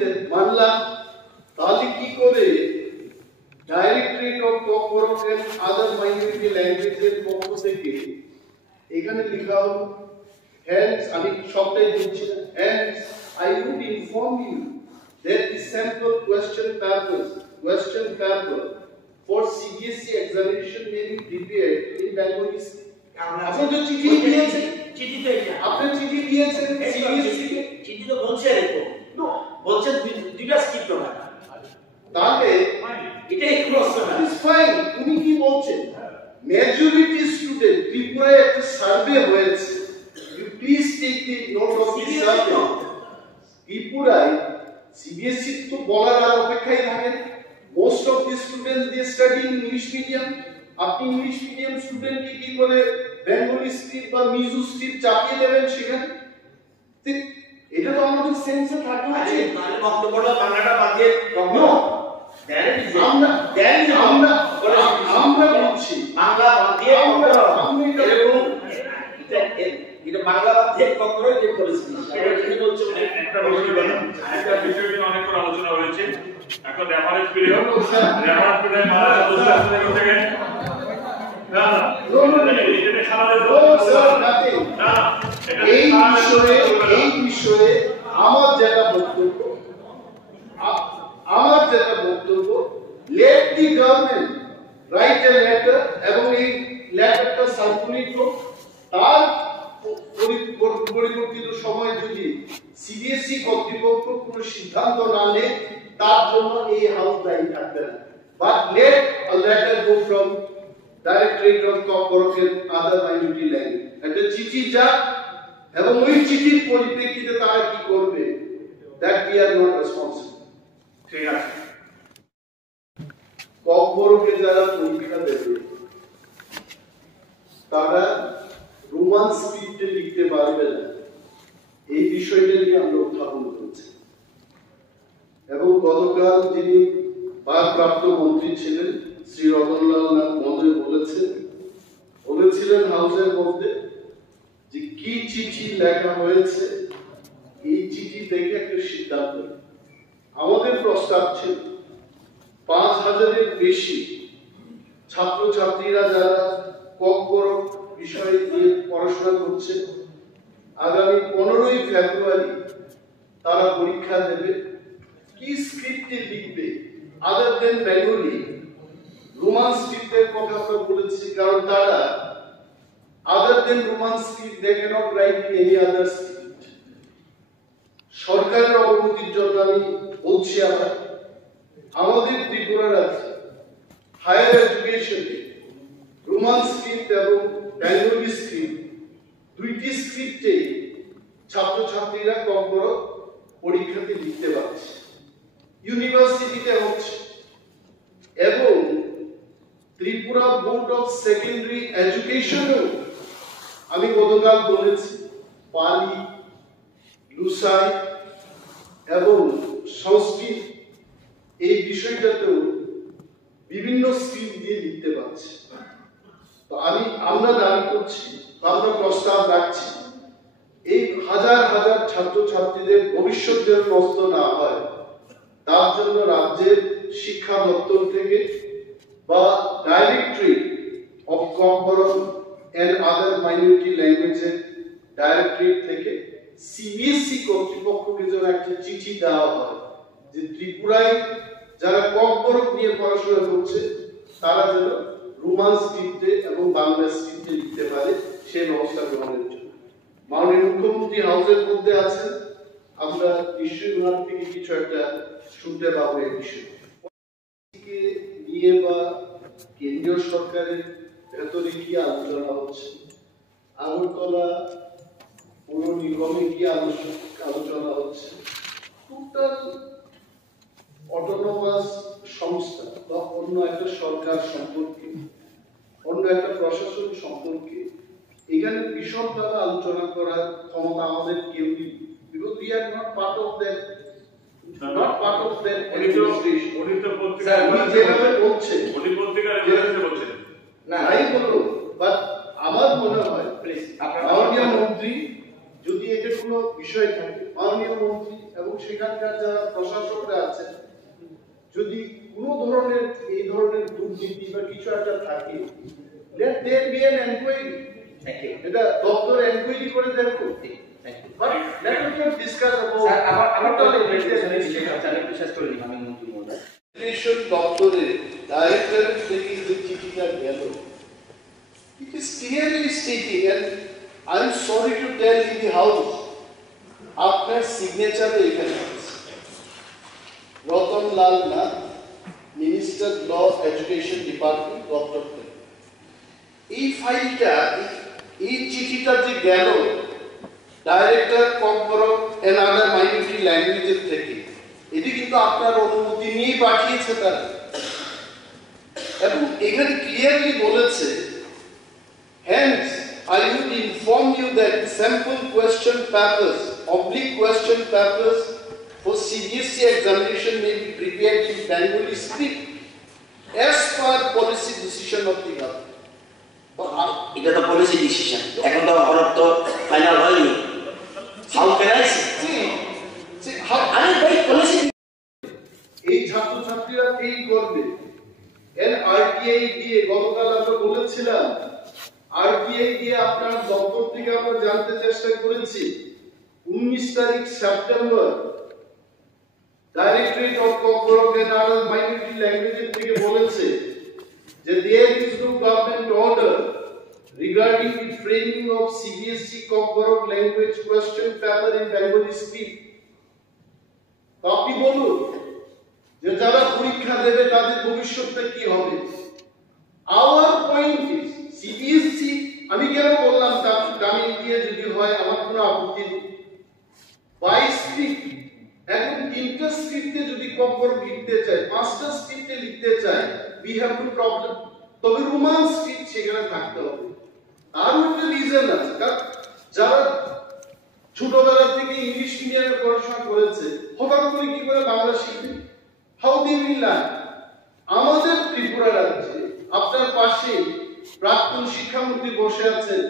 দেন, মানলাম। তাহলে কি করে directorate of Kokborok and other minority ল্যাঙ্গুয়েজের পক্ষ থেকে এখানে লেখা হলো, hence আমি সবটাই বলছি না, hence I would inform you that the sample question paper for CBSE examination may be prepared in Bengali. আপনি তো চিঠি দিয়েছেন, চিঠিতে আপনি চিঠি দিয়েছেন CBSE কে, চিঠি তো বলছে এরকম নো, বলছে দুইটা স্ক্রিপ্ট না, তাহলে এটাই প্রশ্ন না, ইটস ফাইন। উনি কি বলছেন, মেজরিটি স্টুডেন্ট ত্রিপুরায় একটা সার্ভে হয়েছে, you please take the note of this survey. ত্রিপুরায় CBSE তো বলার আর অপেক্ষাই থাকে, most of the students they study in English medium. আপনি ইংলিশ মিডিয়াম স্টুডেন্টকে কি করে বেঙ্গলি স্ক্রিপ্ট বা মিজো স্ক্রিপ্ট চাপিয়ে দেবেন সেখানে? এটা তো আমাদের সেন্সে থাকা উচিত। তাহলে বক্তব্যটা বাংলাটা বাদ দিয়ে আমরা বলছি বাংলা বাদ দিয়ে এরকম এটা বাংলা বাদ দিয়ে কখনোই যে পরিস্থিতি সেটা কি বলছে, একটা বিষয় আরেকটা বিষয় নিয়ে অনেক করে আলোচনা হয়েছে। এখন রেফারেন্স পিরিয়ড মানে দোস্ত থেকে না এটা খারাপ এই বিষয়ে আমার যেটা বক্তব্য let the government write a letter এবং এই লেটারটা সার্কুলেট হোক, তার পরিবর্তিত সময় যদি CBSE কর্তৃপক্ষ কোনো সিদ্ধান্ত না নেয় তার জন্য এই হাউস দায়ী থাকবে না। But let a letter go from Directorate of Corporate and Other Minority Language, একটা চিঠি যাক এবং ওই চিঠির পরিপ্রেক্ষিতে তারা কি করবে, that we are not responsible। ঠিক আছে, কর্পোরেটে যারা পরীক্ষা দেবে তারা রোমান স্ক্রিপ্টে লিখতে পারবে না, এই বিষয়টা নিয়ে আমরা উত্থাপন করেছি। এবং গতকাল যিনি ভারপ্রাপ্ত মন্ত্রী ছিলেন শ্রী রতনলাল নাথ মহোদয় বলেছিলেন হাউসের মধ্যে যে কি চিঠি লেখা হয়েছে, এই চিঠি দেখে একটা সিদ্ধান্ত। আমাদের প্রস্তাব ছিল 5000-এর বেশি ছাত্রছাত্রীরা যারা কর্পোরেট বিষয় নিয়ে পড়াশোনা করছে আগামী 15ই ফেব্রুয়ারি তারা পরীক্ষা দেবে, কি স্ক্রিপ্টে লিখবে আদার দেন বেঙ্গলি। রোমান স্ক্রিপ্টের কথা আমরা বলেছি কারণ তারা other than Roman script they cannot write in any other script. সরকারের অবগতির জন্য আমি বলছি, আবার আমাদের ত্রিপুরা রাজ্যে হায়ার এডুকেশনে রোমান স্ক্রিপ্ট এবং বেঙ্গলি স্ক্রিপ্ট দুইটি স্ক্রিপ্টে ছাত্রছাত্রীরা কর্পোরেট পরীক্ষাতে লিখতে পারছে, ইউনিভার্সিটিতে হচ্ছে। এবং ত্রিপুরা বোর্ড অফ সেকেন্ডারি এডুকেশনও আমি গতকাল বলেছি পালি, লুসাই এবং সংস্কৃত এই বিষয়টাতেও বিভিন্ন স্ক্রিপ্ট দিয়ে লিখতে পারছে। তো আমরা দাবি করছি, আমরা প্রস্তাব রাখছি, এই হাজার হাজার ছাত্রছাত্রীদের ভবিষ্যৎ যেন নষ্ট না হয় তার জন্য রাজ্যের শিক্ষা দপ্তর থেকে বা directorate of Kokborok and other minority ল্যাঙ্গুয়েজের ডাইরেক্টরেট থেকে CBSE কর্তৃপক্ষকে যেন একটা চিঠি দেওয়া হয় যে ত্রিপুরায় যারা কর্পোরেট নিয়ে পড়াশোনা করছে তারা যেন রোমান স্ক্রিপ্টে এবং বাংলা স্ক্রিপ্টে লিখতে পারে, সেই ব্যবস্থা গ্রহণের জন্য। মাননীয় মুখ্যমন্ত্রী হাউসের মধ্যে আছেন, আমরা নিশ্চয়ই ওনার থেকে কিছু একটা শুনতে পাবো এই বিষয়ে নিয়ে বা কেন্দ্রীয় সরকারের ভেতরে কি আলোচনা হচ্ছে, আগরতলা পৌর নিগমে কি আলোচনা হচ্ছে, টোটাল অটোনোমাস সংস্থা বা অন্য একটা সরকার সম্পর্কে, অন্য একটা প্রশাসন সম্পর্কে এখানে বিশদভাবে আলোচনা করার ক্ষমতা আমাদের কেউ নেই। Because we are not part of that, administration. But আমার মনে হয় মাননীয় মন্ত্রী যদি এটা কোনো বিষয় থাকে, মাননীয় মন্ত্রী এবং সেখানকার যারা প্রশাসকরা আছেন যদি কোনো ধরনের এই ধরনের দুর্নীতি বা কিছু একটা থাকে, let there be an inquiry. এটা দপ্তর এনকোয়ারি করে দেখো। But let us not discuss about sir আমার তো আমি বিশ্বাস করি আমি মন্ত্রী মহোদয় রেশন দপ্তরে ডাইরেক্টরেট থেকে যে চিঠিটা গেল, it is clearly stating, and I am sorry to tell in the house, আপনার সিগনেচার এখানে আছে রতন লাল নাথ, মিনিস্টার ল এডুকেশন ডিপার্টমেন্ট, দপ্তর থেকে। এই ফাইলটা এই চিঠিটা যে গেল ডাইরেক্টর কম্পোরক এন্ড আদার মাইনরিটি ল্যাঙ্গুয়েজের থেকে, এটি কিন্তু আপনার অনুমতি নিয়ে পাঠিয়েছে তারা, এবং এখানে ক্লিয়ারলি বলেছে hence I would inform you that sample question papers, oblique question papers for CBSE examination may be prepared in Bengali script as per policy decision of the government. এটা তো পলিসি ডিসিশন, এখন তো হরফ তো final হয়নি। How can I say আমি ভাই policy এই ছাত্রছাত্রীরা ফেল করবে, এর আরটিআই দিয়ে গতকাল আমরা বলেছিলাম, আরটিআই দিয়ে আপনার দপ্তর থেকে আমরা জানতে চেষ্টা করেছি 19 তারিখ September directorate of Kokborok and other minority language থেকে বলেছে যে there is no government order regarding the framing of CBSE Komborok language question paper in Bengali script. আপনি বলুন যে যারা পরীক্ষা দেবে তাদের ভবিষ্যৎটা কি হবে? Our point is CBSE, আমি কেন বললাম দামি দিয়ে যদি হয় আমার কোনো আপত্তি নেই, বাই স্ক্রিপ্ট এখন 3টা স্ক্রিপ্টে যদি কম্পোরক লিখতে চায়, 5টা স্ক্রিপ্টে লিখতে চায়, we have no problem, তবে রোমান স্ক্রিপ্ট সেখানে থাকতে হবে। আর একটা রিজন আছে, কারণ যারা ছোটবেলা থেকে ইংলিশ মিডিয়ামে পড়াশোনা করেছে হঠাৎ করে কি করে বাংলা শিখবে? How they will learn? আমাদের ত্রিপুরা রাজ্যে আপনার পাশে প্রাক্তন শিক্ষামন্ত্রী বসে আছেন,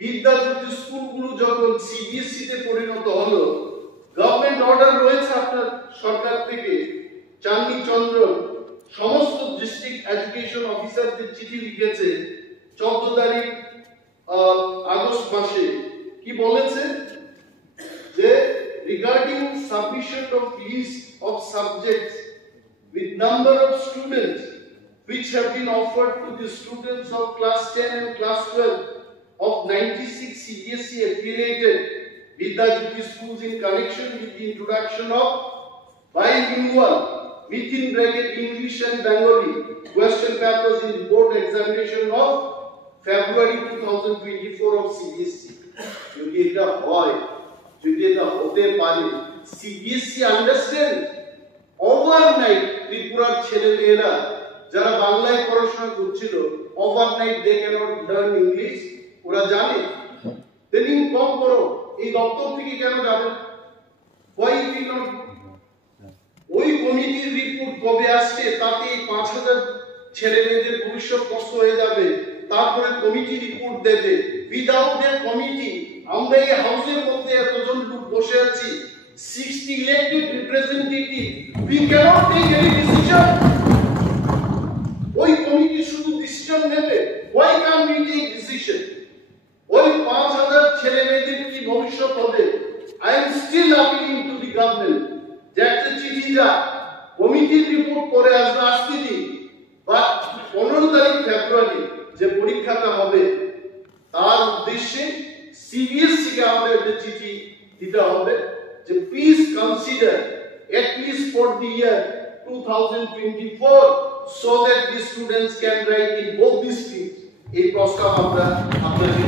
বিদ্যাজ্যোতি স্কুলগুলো যখন সিবিএসই তে পরিণত হলো, গভর্নমেন্ট অর্ডার রয়েছে আপনার সরকার থেকে, চাঁদনী চন্দ্রন সমস্ত ডিস্ট্রিক্ট এডুকেশন অফিসারদের চিঠি লিখেছে 14 তারিখ আগস্ট মাসে, কি বলেছে যে regarding submission of list of subjects with number of students which have been offered to the students of class 10 and class 12 of 96 CBSE affiliated Vidyajyoti schools in connection with the introduction of bilingual within bracket English and Bengali question papers in the board examination of February 2024 of CBSE. যদি এটা হয়, যদি এটা হতে পারে, CBSE understand overnight ত্রিপুরার ছেলেমেয়েরা যারা বাংলায় পড়াশোনা করছিল overnight they can't learn English, ওরা জানে তেমনি কম করো এই দপ্তর থেকে কেন যাবে? ওই কমিটির রিপোর্ট কবে আসছে তাতে 5000 ছেলে মেয়েদের ভবিষ্যৎ নষ্ট হয়ে যাবে, তারপরে কমিটি রিপোর্ট দেবে। উইদাউট এ কমিটি আমরা এই হাউসের মধ্যে এতজন লোক বসে আছি, 60 elected representative, we cannot take any decision. ওই কমিটি শুধু ডিসিশন নেবে, why can't we take decision? ওই 5000 ছেলে মেয়েদের কি ভবিষ্যৎ হবে? I am still appealing to the government যে একটা চিঠি যা কমিটির রিপোর্ট করে আসবে, আসতে দিন, বাট 15 তারিখ ফেব্রুয়ারি যে পরীক্ষাটা হবে তার উদ্দেশ্যে সিবিএসই কে আমাদের একটা চিঠি দিতে হবে যে please consider at least for the year 2024 so that the students can write in both the streams. এই প্রস্তাব আমরা আপনাদের